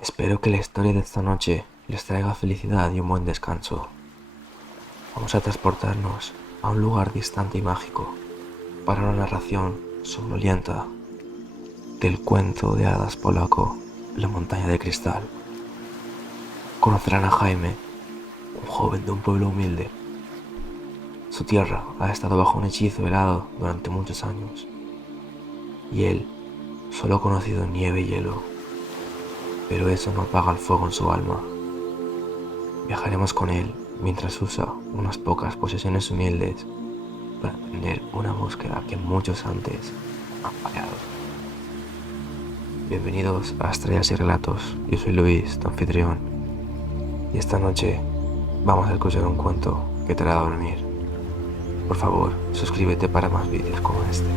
Espero que la historia de esta noche les traiga felicidad y un buen descanso. Vamos a transportarnos a un lugar distante y mágico para una narración somnolienta del cuento de hadas polaco, La montaña de cristal. Conocerán a Jaime, un joven de un pueblo humilde. Su tierra ha estado bajo un hechizo helado durante muchos años y él solo ha conocido nieve y hielo, pero eso no apaga el fuego en su alma. Viajaremos con él mientras usa unas pocas posesiones humildes para emprender una búsqueda que muchos antes han fallado. Bienvenidos a Estrellas y Relatos, yo soy Luis, tu anfitrión, y esta noche vamos a escuchar un cuento que te hará dormir. Por favor, suscríbete para más vídeos como este.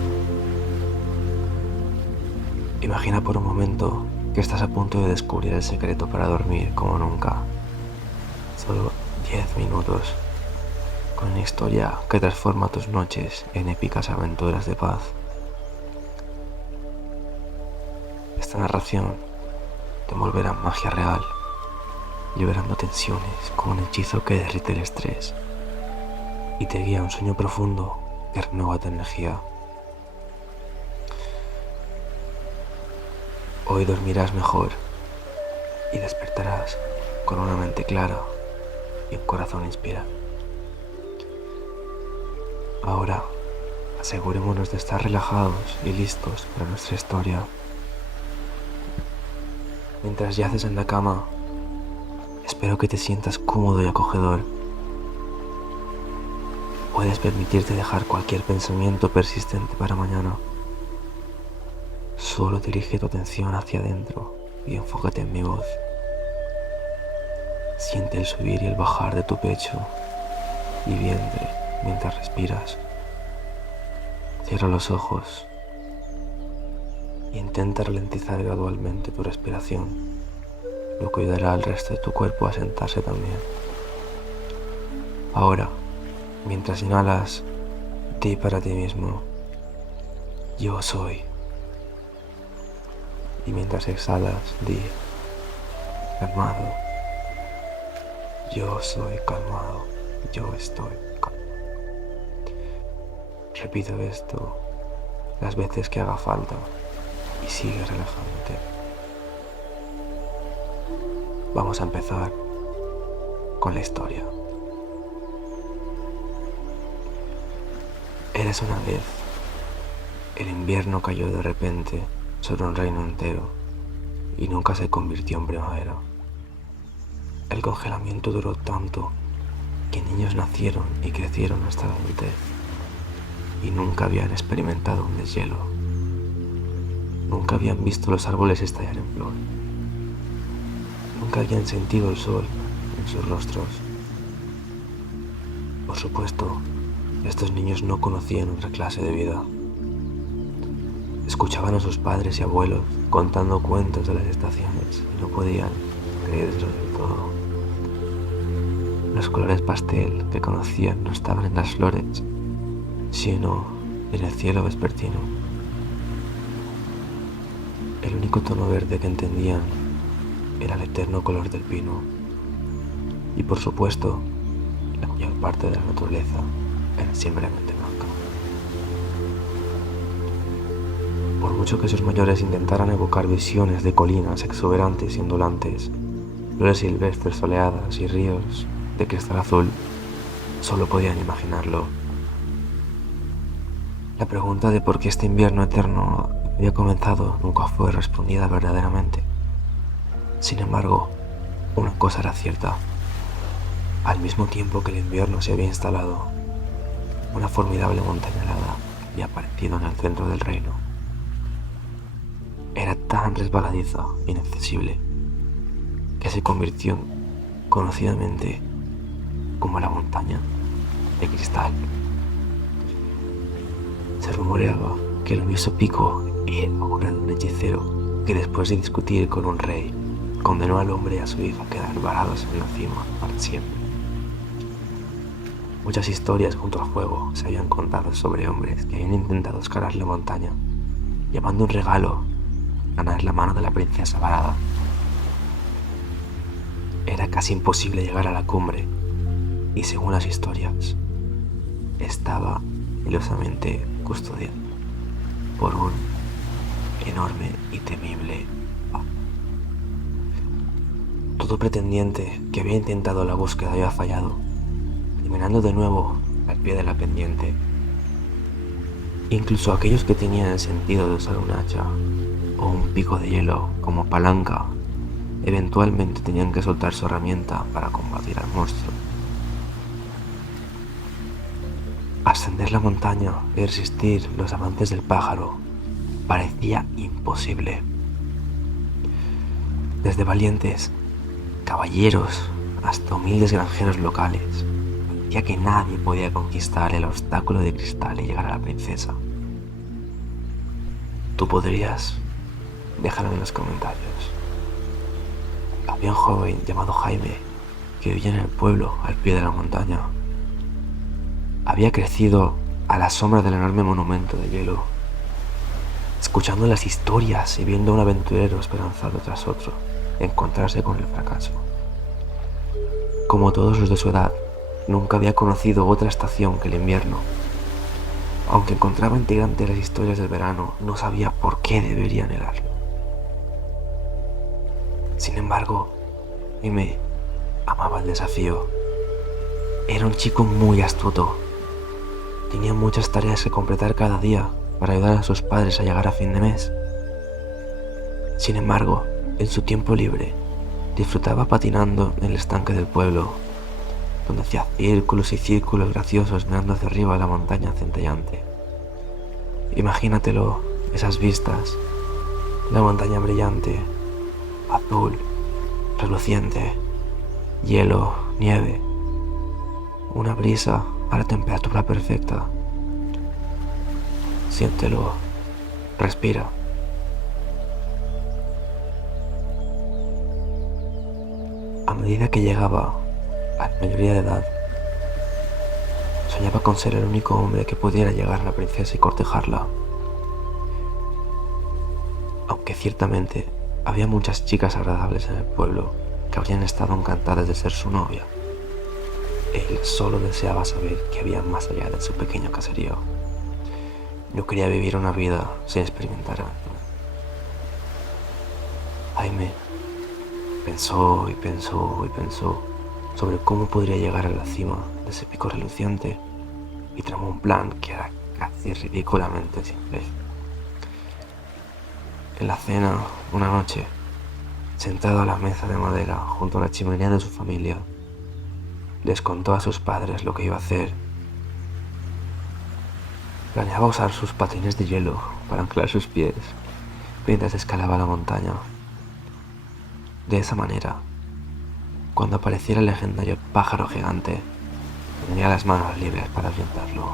Imagina por un momento que estás a punto de descubrir el secreto para dormir como nunca. Solo 10 minutos con una historia que transforma tus noches en épicas aventuras de paz. Esta narración te envolverá en magia real, liberando tensiones con un hechizo que derrite el estrés y te guía a un sueño profundo que renueva tu energía. Hoy dormirás mejor y despertarás con una mente clara y un corazón inspirado. Ahora, asegurémonos de estar relajados y listos para nuestra historia. Mientras yaces en la cama, espero que te sientas cómodo y acogedor. Puedes permitirte dejar cualquier pensamiento persistente para mañana. Solo dirige tu atención hacia adentro y enfócate en mi voz. Siente el subir y el bajar de tu pecho y vientre mientras respiras. Cierra los ojos e intenta ralentizar gradualmente tu respiración, lo que ayudará al resto de tu cuerpo a sentarse también. Ahora, mientras inhalas, di para ti mismo: yo soy. Y mientras exhalas, di: calmado. Yo soy calmado. Yo estoy calmado. Repito esto las veces que haga falta y sigue relajándote. Vamos a empezar con la historia. Érase una vez. El invierno cayó de repente sobre un reino entero y nunca se convirtió en primavera. El congelamiento duró tanto que niños nacieron y crecieron hasta la adultez y nunca habían experimentado un deshielo. Nunca habían visto los árboles estallar en flor. Nunca habían sentido el sol en sus rostros. Por supuesto, estos niños no conocían otra clase de vida. Escuchaban a sus padres y abuelos contando cuentos de las estaciones y no podían creerlo del todo. Los colores pastel que conocían no estaban en las flores, sino en el cielo vespertino. El único tono verde que entendían era el eterno color del pino y, por supuesto, la mayor parte de la naturaleza era simplemente blanca. Por mucho que sus mayores intentaran evocar visiones de colinas exuberantes y ondulantes, flores silvestres soleadas y ríos de cristal azul, solo podían imaginarlo. La pregunta de por qué este invierno eterno había comenzado nunca fue respondida verdaderamente. Sin embargo, una cosa era cierta. Al mismo tiempo que el invierno se había instalado, una formidable montaña helada había aparecido en el centro del reino. Era tan resbaladiza e inaccesible que se convirtió conocidamente como la montaña de cristal. Se rumoreaba que el hueso pico era obra de un hechicero que, después de discutir con un rey, condenó al hombre y a su hija a quedar varados en la cima para siempre. Muchas historias junto al fuego se habían contado sobre hombres que habían intentado escalar la montaña, llevando un regalo: ganar la mano de la princesa varada. Era casi imposible llegar a la cumbre y, según las historias, estaba celosamente custodiado por un enorme y temible pájaro. Todo pretendiente que había intentado la búsqueda había fallado, terminando de nuevo al pie de la pendiente. Incluso aquellos que tenían el sentido de usar un hacha o un pico de hielo como palanca, eventualmente tenían que soltar su herramienta para combatir al monstruo. Ascender la montaña y resistir los avances del pájaro parecía imposible. Desde valientes caballeros hasta humildes granjeros locales, parecía que nadie podía conquistar el obstáculo de cristal y llegar a la princesa. Tú podrías. Déjalo en los comentarios. Había un joven llamado Jaime que vivía en el pueblo al pie de la montaña. Había crecido a la sombra del enorme monumento de hielo, escuchando las historias y viendo a un aventurero esperanzado tras otro encontrarse con el fracaso. Como todos los de su edad, nunca había conocido otra estación que el invierno. Aunque encontraba intrigante las historias del verano, no sabía por qué debería negarlo. Sin embargo, Jaime amaba el desafío. Era un chico muy astuto. Tenía muchas tareas que completar cada día para ayudar a sus padres a llegar a fin de mes. Sin embargo, en su tiempo libre, disfrutaba patinando en el estanque del pueblo, donde hacía círculos y círculos graciosos mirando hacia arriba de la montaña centellante. Imagínatelo, esas vistas, la montaña brillante, azul, reluciente, hielo, nieve, una brisa a la temperatura perfecta. Siéntelo, respira. A medida que llegaba a la mayoría de edad, soñaba con ser el único hombre que pudiera llegar a la princesa y cortejarla. Aunque ciertamente había muchas chicas agradables en el pueblo que habrían estado encantadas de ser su novia, él solo deseaba saber qué había más allá de su pequeño caserío. No quería vivir una vida sin experimentar aventura. Jaime pensó y pensó y pensó sobre cómo podría llegar a la cima de ese pico reluciente y tramó un plan que era casi ridículamente simple. En la cena, una noche, sentado a la mesa de madera junto a la chimenea de su familia, les contó a sus padres lo que iba a hacer. Planeaba usar sus patines de hielo para anclar sus pies mientras escalaba la montaña. De esa manera, cuando apareciera el legendario pájaro gigante, tendría las manos libres para enfrentarlo.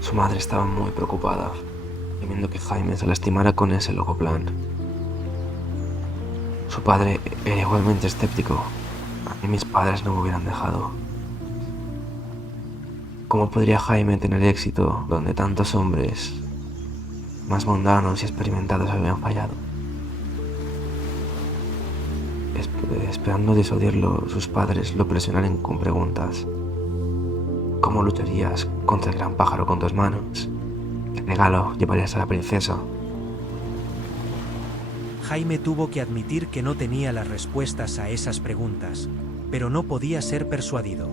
Su madre estaba muy preocupada, temiendo que Jaime se lastimara con ese loco plan. Su padre era igualmente escéptico. A mí mis padres no me hubieran dejado. ¿Cómo podría Jaime tener éxito donde tantos hombres más mundanos y experimentados habían fallado? Esperando disuadirlo, sus padres lo presionaron con preguntas. ¿Cómo lucharías contra el gran pájaro con 2 manos? ¿Qué regalo llevarías a la princesa? Jaime tuvo que admitir que no tenía las respuestas a esas preguntas, pero no podía ser persuadido.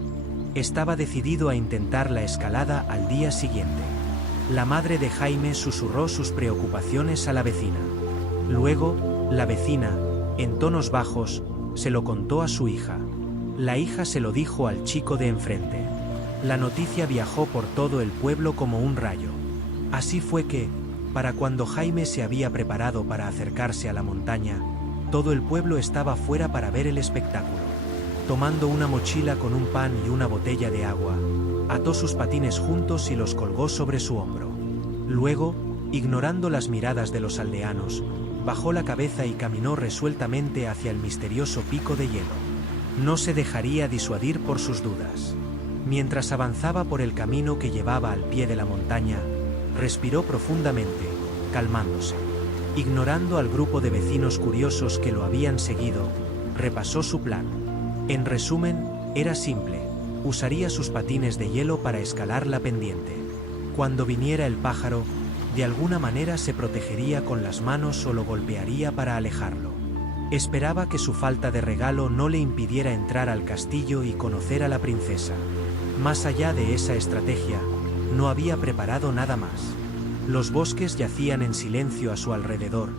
Estaba decidido a intentar la escalada al día siguiente. La madre de Jaime susurró sus preocupaciones a la vecina. Luego, la vecina, en tonos bajos, se lo contó a su hija. La hija se lo dijo al chico de enfrente. La noticia viajó por todo el pueblo como un rayo. Así fue que, para cuando Jaime se había preparado para acercarse a la montaña, todo el pueblo estaba fuera para ver el espectáculo. Tomando una mochila con un pan y una botella de agua, ató sus patines juntos y los colgó sobre su hombro. Luego, ignorando las miradas de los aldeanos, bajó la cabeza y caminó resueltamente hacia el misterioso pico de hielo. No se dejaría disuadir por sus dudas. Mientras avanzaba por el camino que llevaba al pie de la montaña, respiró profundamente, calmándose. Ignorando al grupo de vecinos curiosos que lo habían seguido, repasó su plan. En resumen, era simple. Usaría sus patines de hielo para escalar la pendiente. Cuando viniera el pájaro, de alguna manera se protegería con las manos o lo golpearía para alejarlo. Esperaba que su falta de regalo no le impidiera entrar al castillo y conocer a la princesa. Más allá de esa estrategia, no había preparado nada más. Los bosques yacían en silencio a su alrededor,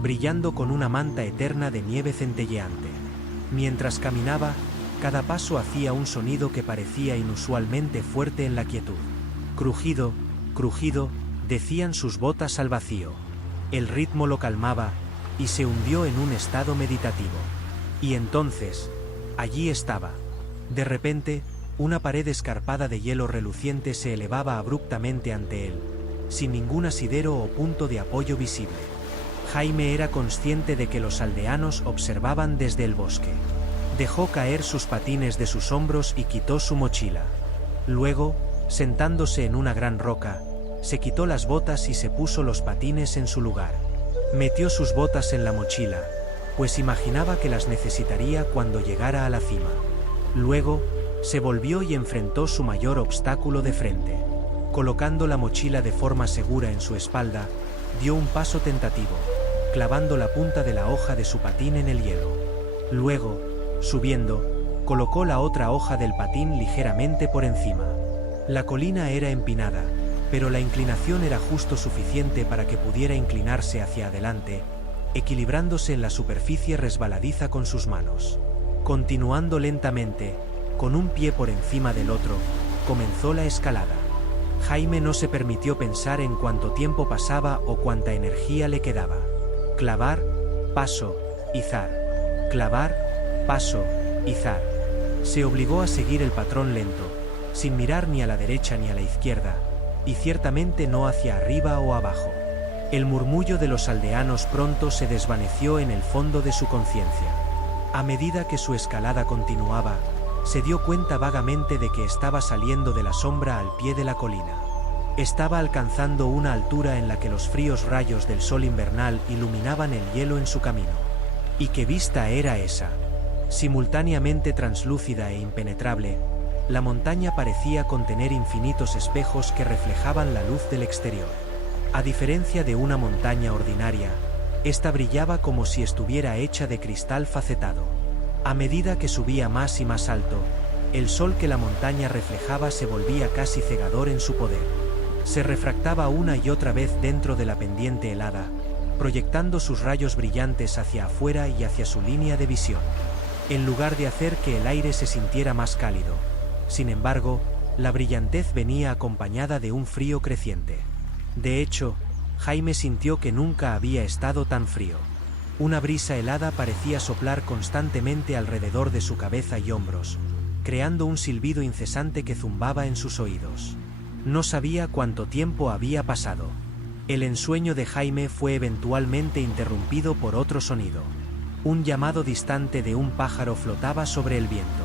brillando con una manta eterna de nieve centelleante. Mientras caminaba, cada paso hacía un sonido que parecía inusualmente fuerte en la quietud. Crujido, crujido, decían sus botas al vacío. El ritmo lo calmaba, y se hundió en un estado meditativo. Y entonces, allí estaba. De repente, una pared escarpada de hielo reluciente se elevaba abruptamente ante él, sin ningún asidero o punto de apoyo visible. Jaime era consciente de que los aldeanos observaban desde el bosque. Dejó caer sus patines de sus hombros y quitó su mochila. Luego, sentándose en una gran roca, se quitó las botas y se puso los patines en su lugar. Metió sus botas en la mochila, pues imaginaba que las necesitaría cuando llegara a la cima. Luego, se volvió y enfrentó su mayor obstáculo de frente. Colocando la mochila de forma segura en su espalda, dio un paso tentativo, clavando la punta de la hoja de su patín en el hielo. Luego, subiendo, colocó la otra hoja del patín ligeramente por encima. La colina era empinada, pero la inclinación era justo suficiente para que pudiera inclinarse hacia adelante, equilibrándose en la superficie resbaladiza con sus manos. Continuando lentamente, con un pie por encima del otro, comenzó la escalada. Jaime no se permitió pensar en cuánto tiempo pasaba o cuánta energía le quedaba. Clavar, paso, izar. Clavar, paso, izar. Se obligó a seguir el patrón lento, sin mirar ni a la derecha ni a la izquierda, y ciertamente no hacia arriba o abajo. El murmullo de los aldeanos pronto se desvaneció en el fondo de su conciencia. A medida que su escalada continuaba, se dio cuenta vagamente de que estaba saliendo de la sombra al pie de la colina. Estaba alcanzando una altura en la que los fríos rayos del sol invernal iluminaban el hielo en su camino. ¿Y qué vista era esa? Simultáneamente translúcida e impenetrable, la montaña parecía contener infinitos espejos que reflejaban la luz del exterior. A diferencia de una montaña ordinaria, esta brillaba como si estuviera hecha de cristal facetado. A medida que subía más y más alto, el sol que la montaña reflejaba se volvía casi cegador en su poder. Se refractaba una y otra vez dentro de la pendiente helada, proyectando sus rayos brillantes hacia afuera y hacia su línea de visión, en lugar de hacer que el aire se sintiera más cálido. Sin embargo, la brillantez venía acompañada de un frío creciente. De hecho, Jaime sintió que nunca había estado tan frío. Una brisa helada parecía soplar constantemente alrededor de su cabeza y hombros, creando un silbido incesante que zumbaba en sus oídos. No sabía cuánto tiempo había pasado. El ensueño de Jaime fue eventualmente interrumpido por otro sonido. Un llamado distante de un pájaro flotaba sobre el viento.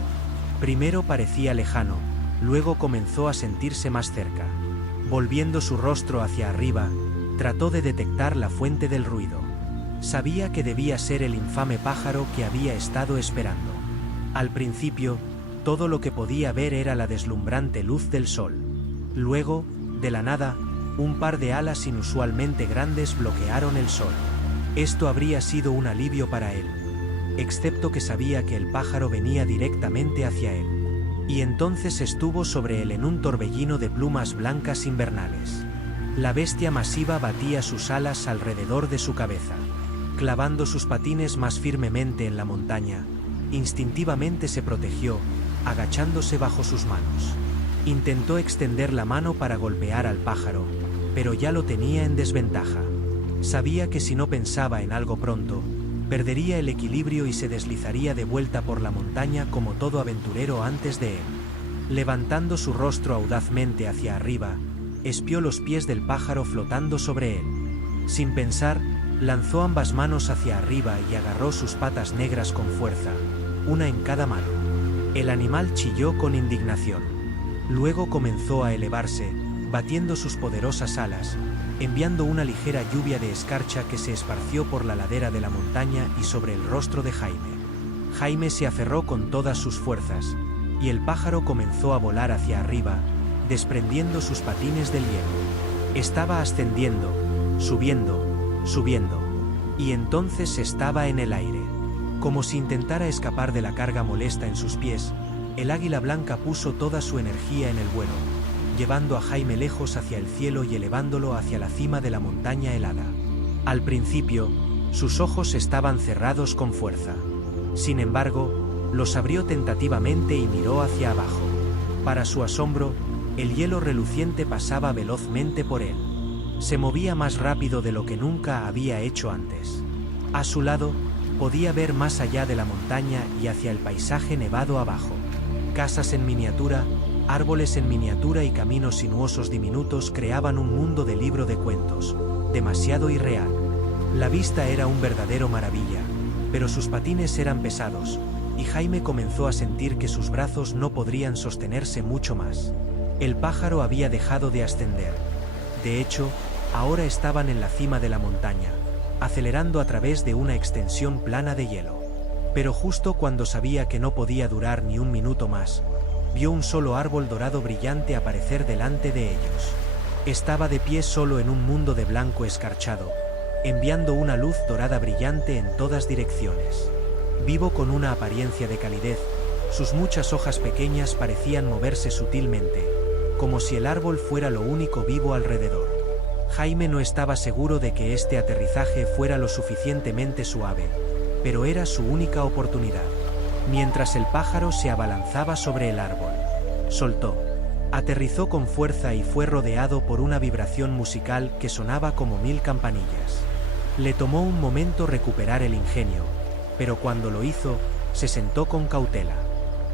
Primero parecía lejano, luego comenzó a sentirse más cerca. Volviendo su rostro hacia arriba, trató de detectar la fuente del ruido. Sabía que debía ser el infame pájaro que había estado esperando. Al principio, todo lo que podía ver era la deslumbrante luz del sol. Luego, de la nada, un par de alas inusualmente grandes bloquearon el sol. Esto habría sido un alivio para él, excepto que sabía que el pájaro venía directamente hacia él. Y entonces estuvo sobre él en un torbellino de plumas blancas invernales. La bestia masiva batía sus alas alrededor de su cabeza. Clavando sus patines más firmemente en la montaña, instintivamente se protegió, agachándose bajo sus manos. Intentó extender la mano para golpear al pájaro, pero ya lo tenía en desventaja. Sabía que si no pensaba en algo pronto, perdería el equilibrio y se deslizaría de vuelta por la montaña como todo aventurero antes de él. Levantando su rostro audazmente hacia arriba, espió los pies del pájaro flotando sobre él. Sin pensar, lanzó ambas manos hacia arriba y agarró sus patas negras con fuerza, una en cada mano. El animal chilló con indignación. Luego comenzó a elevarse, batiendo sus poderosas alas, enviando una ligera lluvia de escarcha que se esparció por la ladera de la montaña y sobre el rostro de Jaime. Jaime se aferró con todas sus fuerzas, y el pájaro comenzó a volar hacia arriba, desprendiendo sus patines del hielo. Estaba ascendiendo, subiendo, subiendo, y entonces estaba en el aire. Como si intentara escapar de la carga molesta en sus pies, el águila blanca puso toda su energía en el vuelo, llevando a Jaime lejos hacia el cielo y elevándolo hacia la cima de la montaña helada. Al principio, sus ojos estaban cerrados con fuerza. Sin embargo, los abrió tentativamente y miró hacia abajo. Para su asombro, el hielo reluciente pasaba velozmente por él. Se movía más rápido de lo que nunca había hecho antes. A su lado, podía ver más allá de la montaña y hacia el paisaje nevado abajo. Casas en miniatura, árboles en miniatura y caminos sinuosos diminutos creaban un mundo de libro de cuentos, demasiado irreal. La vista era un verdadero maravilla, pero sus patines eran pesados, y Jaime comenzó a sentir que sus brazos no podrían sostenerse mucho más. El pájaro había dejado de ascender. De hecho, ahora estaban en la cima de la montaña, acelerando a través de una extensión plana de hielo. Pero justo cuando sabía que no podía durar ni un minuto más, vio un solo árbol dorado brillante aparecer delante de ellos. Estaba de pie solo en un mundo de blanco escarchado, enviando una luz dorada brillante en todas direcciones. Vivo con una apariencia de calidez, sus muchas hojas pequeñas parecían moverse sutilmente, como si el árbol fuera lo único vivo alrededor. Jaime no estaba seguro de que este aterrizaje fuera lo suficientemente suave, pero era su única oportunidad. Mientras el pájaro se abalanzaba sobre el árbol, soltó. Aterrizó con fuerza y fue rodeado por una vibración musical que sonaba como 1000 campanillas. Le tomó un momento recuperar el ingenio, pero cuando lo hizo, se sentó con cautela.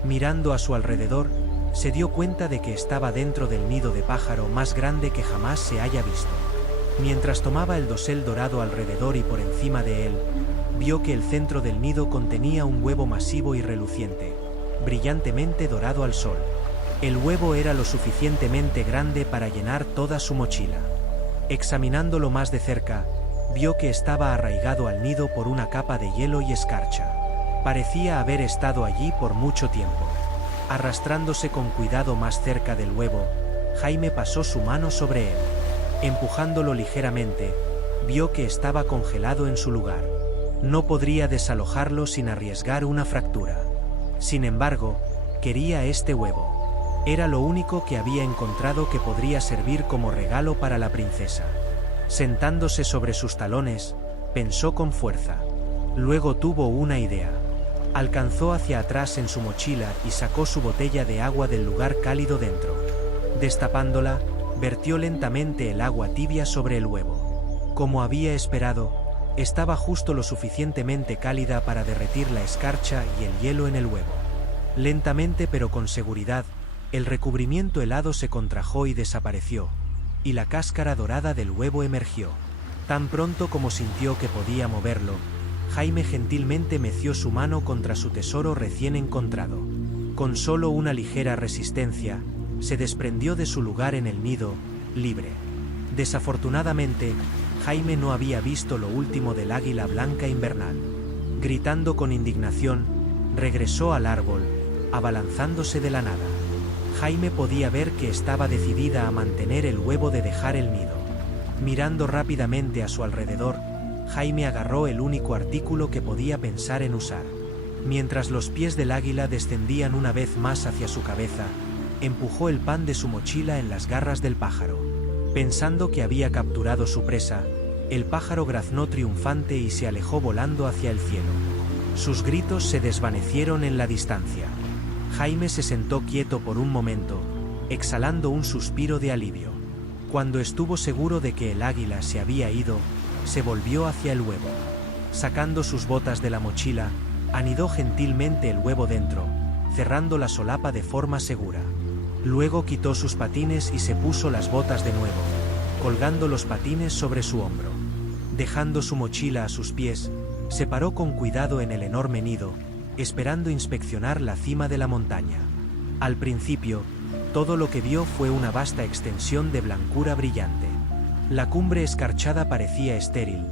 Mirando a su alrededor, se dio cuenta de que estaba dentro del nido de pájaro más grande que jamás se haya visto. Mientras tomaba el dosel dorado alrededor y por encima de él, vio que el centro del nido contenía un huevo masivo y reluciente, brillantemente dorado al sol. El huevo era lo suficientemente grande para llenar toda su mochila. Examinándolo más de cerca, vio que estaba arraigado al nido por una capa de hielo y escarcha. Parecía haber estado allí por mucho tiempo. Arrastrándose con cuidado más cerca del huevo, Jaime pasó su mano sobre él. Empujándolo ligeramente, vio que estaba congelado en su lugar. No podría desalojarlo sin arriesgar una fractura. Sin embargo, quería este huevo. Era lo único que había encontrado que podría servir como regalo para la princesa. Sentándose sobre sus talones, pensó con fuerza. Luego tuvo una idea. Alcanzó hacia atrás en su mochila y sacó su botella de agua del lugar cálido dentro. Destapándola, vertió lentamente el agua tibia sobre el huevo. Como había esperado, estaba justo lo suficientemente cálida para derretir la escarcha y el hielo en el huevo. Lentamente pero con seguridad, el recubrimiento helado se contrajo y desapareció, y la cáscara dorada del huevo emergió. Tan pronto como sintió que podía moverlo, Jaime gentilmente meció su mano contra su tesoro recién encontrado. Con solo una ligera resistencia, se desprendió de su lugar en el nido, libre. Desafortunadamente, Jaime no había visto lo último del águila blanca invernal. Gritando con indignación, regresó al árbol, abalanzándose de la nada. Jaime podía ver que estaba decidida a mantener el huevo de dejar el nido. Mirando rápidamente a su alrededor, Jaime agarró el único artículo que podía pensar en usar. Mientras los pies del águila descendían una vez más hacia su cabeza, empujó el pan de su mochila en las garras del pájaro. Pensando que había capturado su presa, el pájaro graznó triunfante y se alejó volando hacia el cielo. Sus gritos se desvanecieron en la distancia. Jaime se sentó quieto por un momento, exhalando un suspiro de alivio. Cuando estuvo seguro de que el águila se había ido, se volvió hacia el huevo. Sacando sus botas de la mochila, anidó gentilmente el huevo dentro, cerrando la solapa de forma segura. Luego quitó sus patines y se puso las botas de nuevo, colgando los patines sobre su hombro. Dejando su mochila a sus pies, se paró con cuidado en el enorme nido, esperando inspeccionar la cima de la montaña. Al principio, todo lo que vio fue una vasta extensión de blancura brillante. La cumbre escarchada parecía estéril,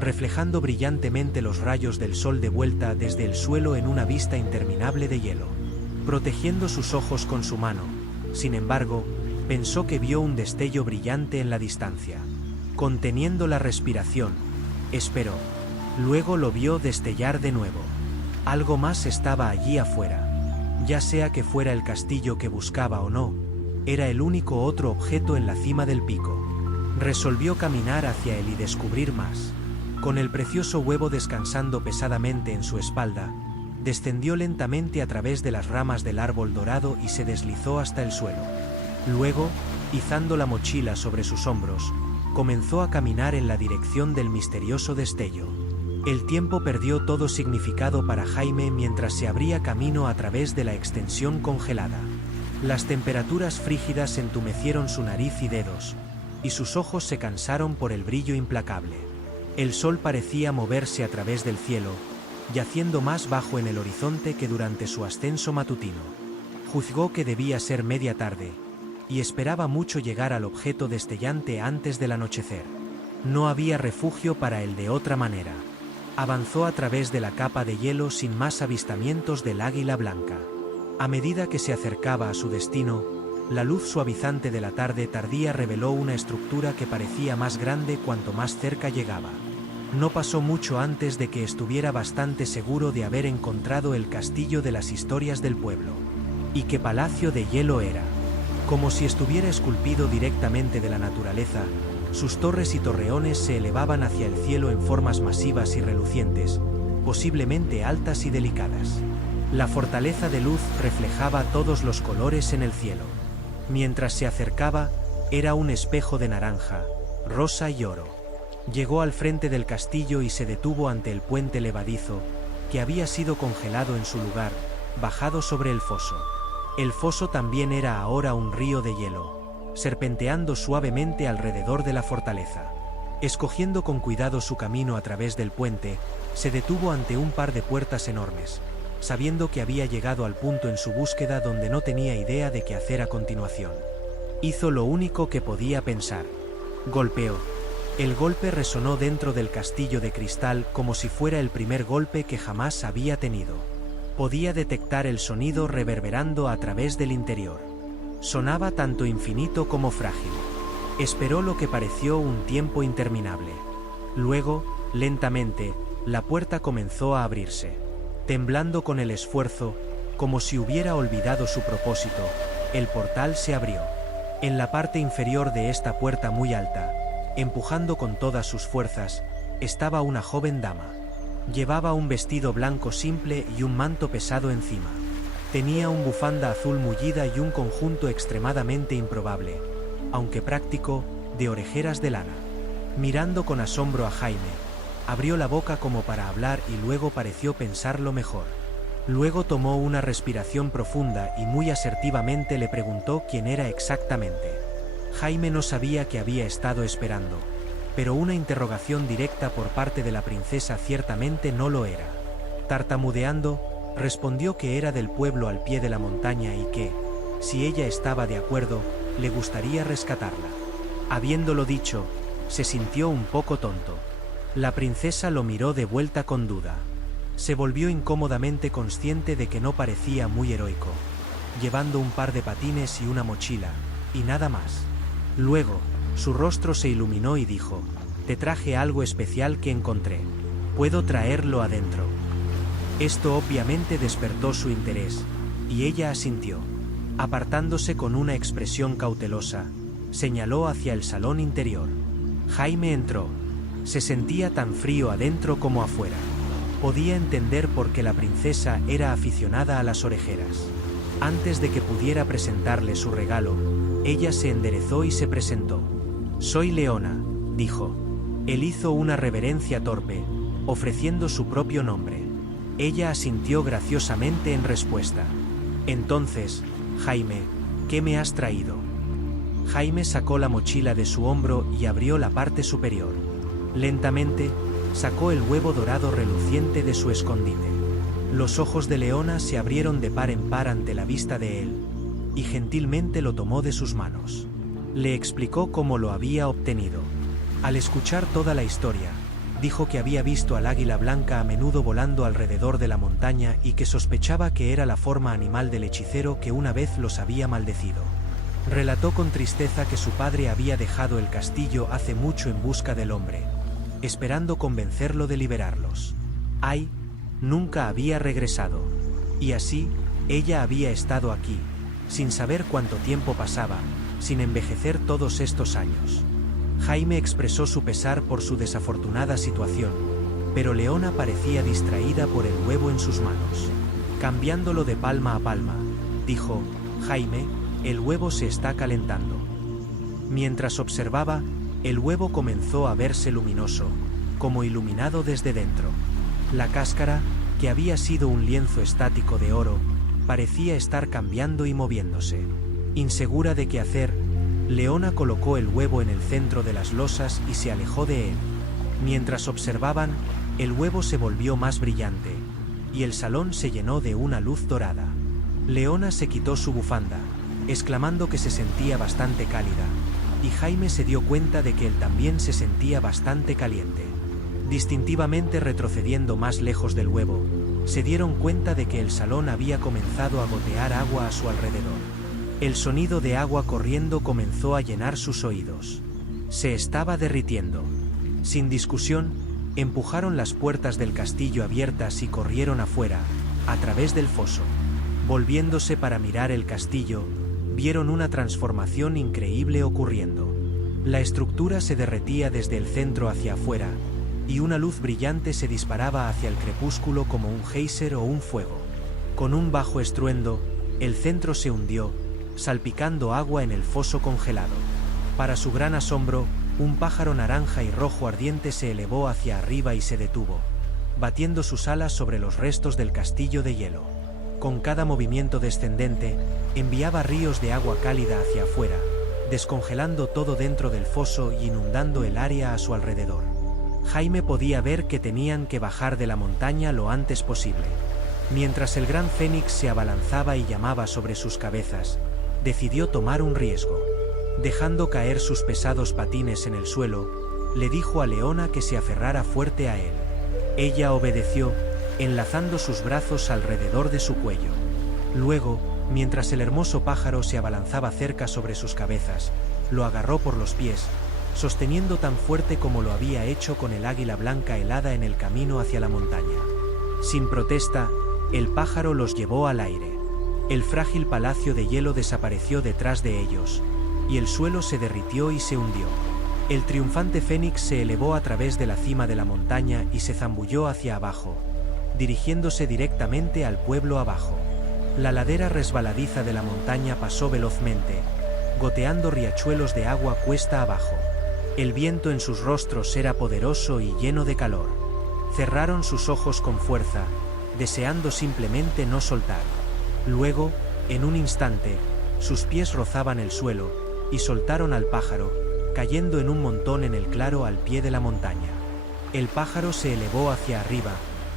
reflejando brillantemente los rayos del sol de vuelta desde el suelo en una vista interminable de hielo. Protegiendo sus ojos con su mano, sin embargo, pensó que vio un destello brillante en la distancia. Conteniendo la respiración, esperó. Luego lo vio destellar de nuevo. Algo más estaba allí afuera. Ya sea que fuera el castillo que buscaba o no, era el único otro objeto en la cima del pico. Resolvió caminar hacia él y descubrir más. Con el precioso huevo descansando pesadamente en su espalda, descendió lentamente a través de las ramas del árbol dorado y se deslizó hasta el suelo. Luego, izando la mochila sobre sus hombros, comenzó a caminar en la dirección del misterioso destello. El tiempo perdió todo significado para Jaime mientras se abría camino a través de la extensión congelada. Las temperaturas frígidas entumecieron su nariz y dedos, y sus ojos se cansaron por el brillo implacable. El sol parecía moverse a través del cielo, yaciendo más bajo en el horizonte que durante su ascenso matutino. Juzgó que debía ser media tarde, y esperaba mucho llegar al objeto destellante antes del anochecer. No había refugio para él de otra manera. Avanzó a través de la capa de hielo sin más avistamientos del águila blanca. A medida que se acercaba a su destino, la luz suavizante de la tarde tardía reveló una estructura que parecía más grande cuanto más cerca llegaba. No pasó mucho antes de que estuviera bastante seguro de haber encontrado el castillo de las historias del pueblo. ¿Y qué palacio de hielo era? Como si estuviera esculpido directamente de la naturaleza, sus torres y torreones se elevaban hacia el cielo en formas masivas y relucientes, posiblemente altas y delicadas. La fortaleza de luz reflejaba todos los colores en el cielo. Mientras se acercaba, era un espejo de naranja, rosa y oro. Llegó al frente del castillo y se detuvo ante el puente levadizo, que había sido congelado en su lugar, bajado sobre el foso. El foso también era ahora un río de hielo, serpenteando suavemente alrededor de la fortaleza. Escogiendo con cuidado su camino a través del puente, se detuvo ante un par de puertas enormes, sabiendo que había llegado al punto en su búsqueda donde no tenía idea de qué hacer a continuación. Hizo lo único que podía pensar. Golpeó. El golpe resonó dentro del castillo de cristal como si fuera el primer golpe que jamás había tenido. Podía detectar el sonido reverberando a través del interior. Sonaba tanto infinito como frágil. Esperó lo que pareció un tiempo interminable. Luego, lentamente, la puerta comenzó a abrirse. Temblando con el esfuerzo, como si hubiera olvidado su propósito, el portal se abrió. En la parte inferior de esta puerta muy alta, empujando con todas sus fuerzas, estaba una joven dama. Llevaba un vestido blanco simple y un manto pesado encima. Tenía un bufanda azul mullida y un conjunto extremadamente improbable, aunque práctico, de orejeras de lana. Mirando con asombro a Jaime, abrió la boca como para hablar y luego pareció pensarlo mejor. Luego tomó una respiración profunda y muy asertivamente le preguntó quién era exactamente. Jaime no sabía qué había estado esperando, pero una interrogación directa por parte de la princesa ciertamente no lo era. Tartamudeando, respondió que era del pueblo al pie de la montaña y que, si ella estaba de acuerdo, le gustaría rescatarla. Habiéndolo dicho, se sintió un poco tonto. La princesa lo miró de vuelta con duda. Se volvió incómodamente consciente de que no parecía muy heroico, llevando un par de patines y una mochila, y nada más. Luego, su rostro se iluminó y dijo: «Te traje algo especial que encontré. ¿Puedo traerlo adentro?». Esto obviamente despertó su interés, y ella asintió. Apartándose con una expresión cautelosa, señaló hacia el salón interior. Jaime entró. Se sentía tan frío adentro como afuera. Podía entender por qué la princesa era aficionada a las orejeras. Antes de que pudiera presentarle su regalo, ella se enderezó y se presentó. «Soy Leona», dijo. Él hizo una reverencia torpe, ofreciendo su propio nombre. Ella asintió graciosamente en respuesta. «Entonces, Jaime, ¿qué me has traído?». Jaime sacó la mochila de su hombro y abrió la parte superior. Lentamente, sacó el huevo dorado reluciente de su escondite. Los ojos de Leona se abrieron de par en par ante la vista de él, y gentilmente lo tomó de sus manos. Le explicó cómo lo había obtenido. Al escuchar toda la historia, dijo que había visto al águila blanca a menudo volando alrededor de la montaña y que sospechaba que era la forma animal del hechicero que una vez los había maldecido. Relató con tristeza que su padre había dejado el castillo hace mucho en busca del hombre, esperando convencerlo de liberarlos. Ay, nunca había regresado. Y así, ella había estado aquí, sin saber cuánto tiempo pasaba, sin envejecer todos estos años. Jaime expresó su pesar por su desafortunada situación, pero Leona parecía distraída por el huevo en sus manos. Cambiándolo de palma a palma, dijo: Jaime, el huevo se está calentando. Mientras observaba, el huevo comenzó a verse luminoso, como iluminado desde dentro. La cáscara, que había sido un lienzo estático de oro, parecía estar cambiando y moviéndose. Insegura de qué hacer, Leona colocó el huevo en el centro de las losas y se alejó de él. Mientras observaban, el huevo se volvió más brillante, y el salón se llenó de una luz dorada. Leona se quitó su bufanda, exclamando que se sentía bastante cálida, y Jaime se dio cuenta de que él también se sentía bastante caliente. Distintivamente retrocediendo más lejos del huevo, se dieron cuenta de que el salón había comenzado a gotear agua a su alrededor. El sonido de agua corriendo comenzó a llenar sus oídos. Se estaba derritiendo. Sin discusión, empujaron las puertas del castillo abiertas y corrieron afuera, a través del foso. Volviéndose para mirar el castillo, vieron una transformación increíble ocurriendo. La estructura se derretía desde el centro hacia afuera, y una luz brillante se disparaba hacia el crepúsculo como un geyser o un fuego. Con un bajo estruendo, el centro se hundió, salpicando agua en el foso congelado. Para su gran asombro, un pájaro naranja y rojo ardiente se elevó hacia arriba y se detuvo, batiendo sus alas sobre los restos del castillo de hielo. Con cada movimiento descendente, enviaba ríos de agua cálida hacia afuera, descongelando todo dentro del foso y inundando el área a su alrededor. Jaime podía ver que tenían que bajar de la montaña lo antes posible. Mientras el gran fénix se abalanzaba y llamaba sobre sus cabezas, decidió tomar un riesgo. Dejando caer sus pesados patines en el suelo, le dijo a Leona que se aferrara fuerte a él. Ella obedeció, enlazando sus brazos alrededor de su cuello. Luego, mientras el hermoso pájaro se abalanzaba cerca sobre sus cabezas, lo agarró por los pies, sosteniendo tan fuerte como lo había hecho con el águila blanca helada en el camino hacia la montaña. Sin protesta, el pájaro los llevó al aire. El frágil palacio de hielo desapareció detrás de ellos, y el suelo se derritió y se hundió. El triunfante fénix se elevó a través de la cima de la montaña y se zambulló hacia abajo, dirigiéndose directamente al pueblo abajo. La ladera resbaladiza de la montaña pasó velozmente, goteando riachuelos de agua cuesta abajo. El viento en sus rostros era poderoso y lleno de calor. Cerraron sus ojos con fuerza, deseando simplemente no soltar. Luego, en un instante, sus pies rozaban el suelo, y soltaron al pájaro, cayendo en un montón en el claro al pie de la montaña. El pájaro se elevó hacia arriba,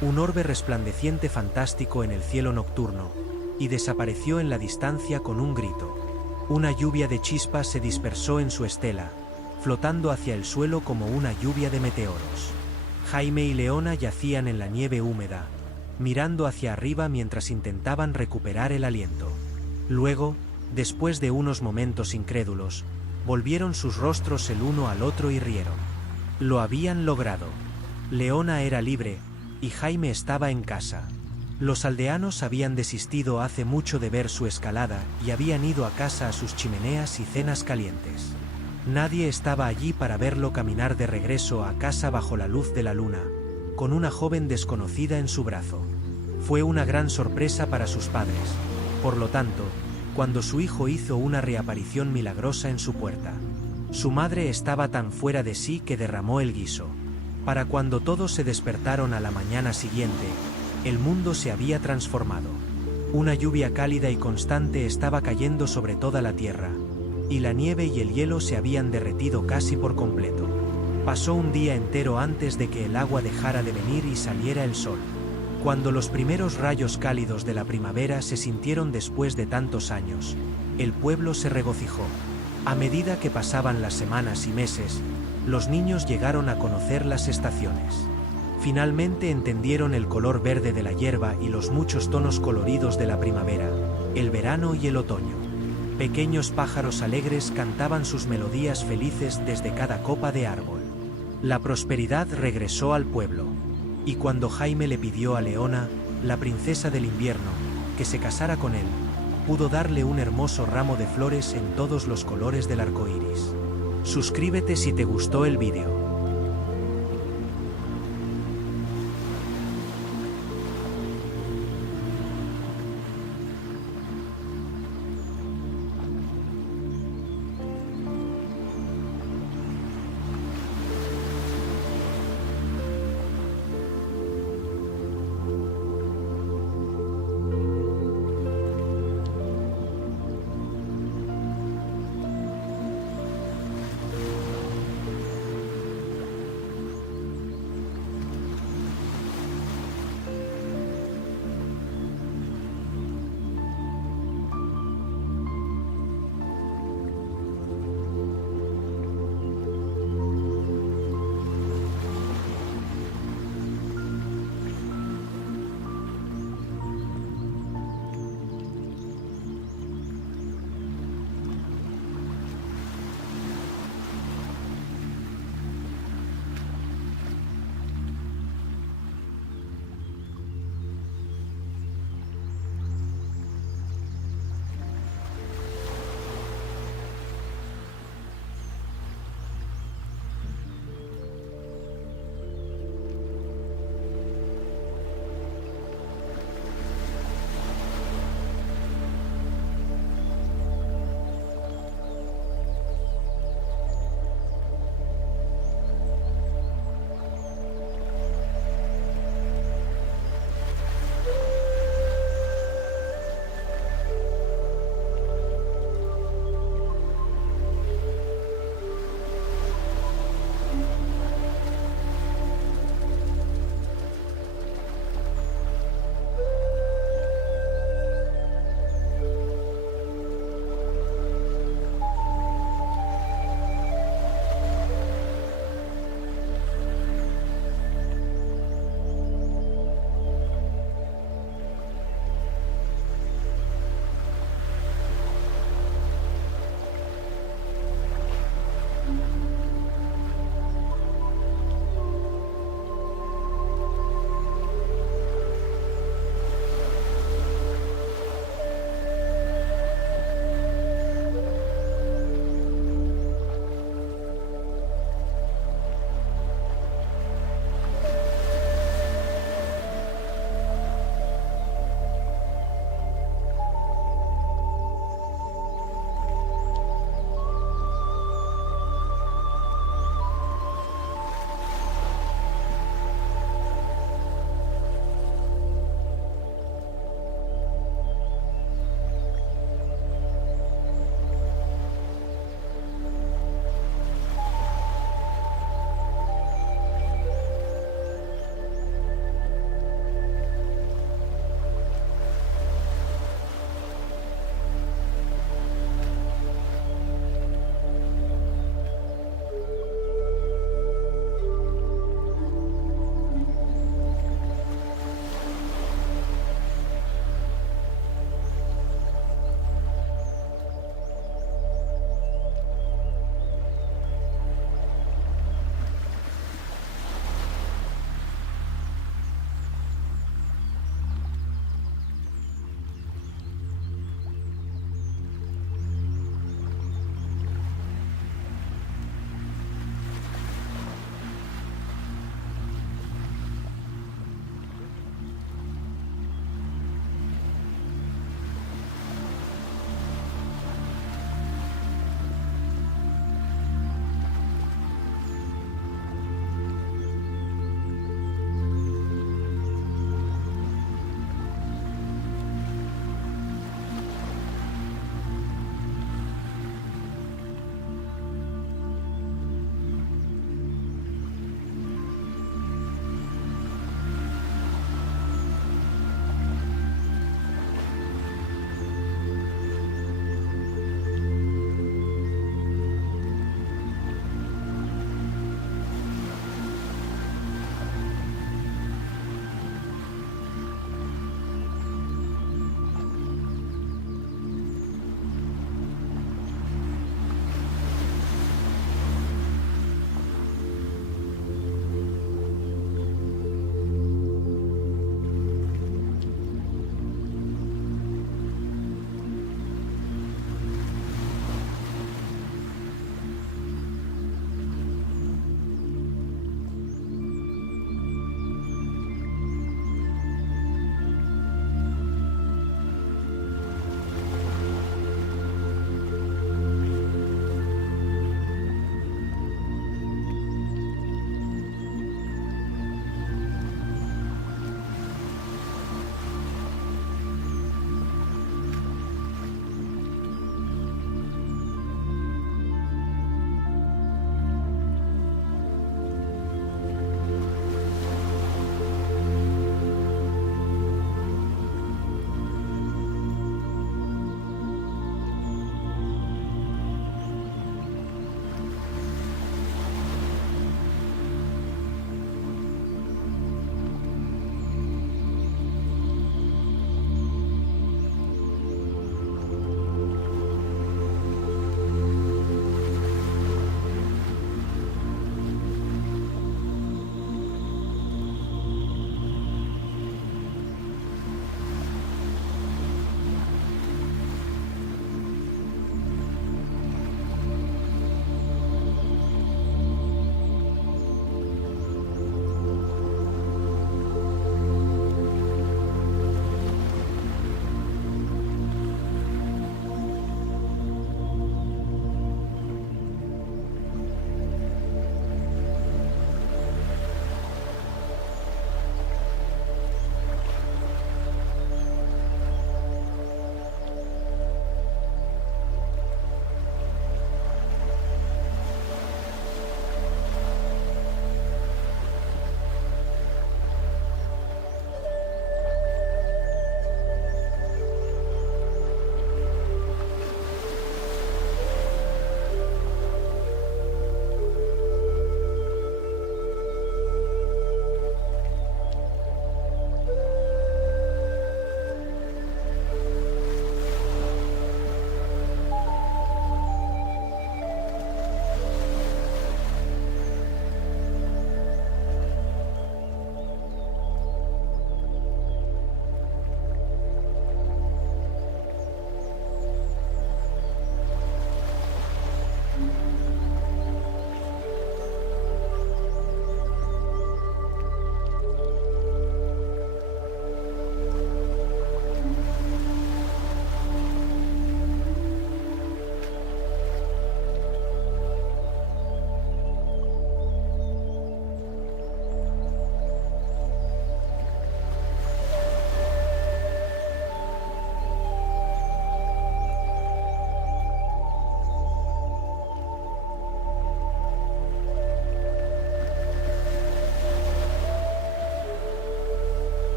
un orbe resplandeciente fantástico en el cielo nocturno, y desapareció en la distancia con un grito. Una lluvia de chispas se dispersó en su estela, flotando hacia el suelo como una lluvia de meteoros. Jaime y Leona yacían en la nieve húmeda, mirando hacia arriba mientras intentaban recuperar el aliento. Luego, después de unos momentos incrédulos, volvieron sus rostros el uno al otro y rieron. Lo habían logrado. Leona era libre, y Jaime estaba en casa. Los aldeanos habían desistido hace mucho de ver su escalada y habían ido a casa a sus chimeneas y cenas calientes. Nadie estaba allí para verlo caminar de regreso a casa bajo la luz de la luna, con una joven desconocida en su brazo. Fue una gran sorpresa para sus padres, por lo tanto, cuando su hijo hizo una reaparición milagrosa en su puerta. Su madre estaba tan fuera de sí que derramó el guiso. Para cuando todos se despertaron a la mañana siguiente, el mundo se había transformado. Una lluvia cálida y constante estaba cayendo sobre toda la tierra, y la nieve y el hielo se habían derretido casi por completo. Pasó un día entero antes de que el agua dejara de venir y saliera el sol. Cuando los primeros rayos cálidos de la primavera se sintieron después de tantos años, el pueblo se regocijó. A medida que pasaban las semanas y meses, Los niños llegaron a conocer las estaciones. Finalmente entendieron el color verde de la hierba y los muchos tonos coloridos de la primavera, el verano y el otoño. Pequeños pájaros alegres cantaban sus melodías felices desde cada copa de árbol. La prosperidad regresó al pueblo. Y cuando Jaime le pidió a Leona, la princesa del invierno, que se casara con él, pudo darle un hermoso ramo de flores en todos los colores del arco iris. Suscríbete si te gustó el vídeo.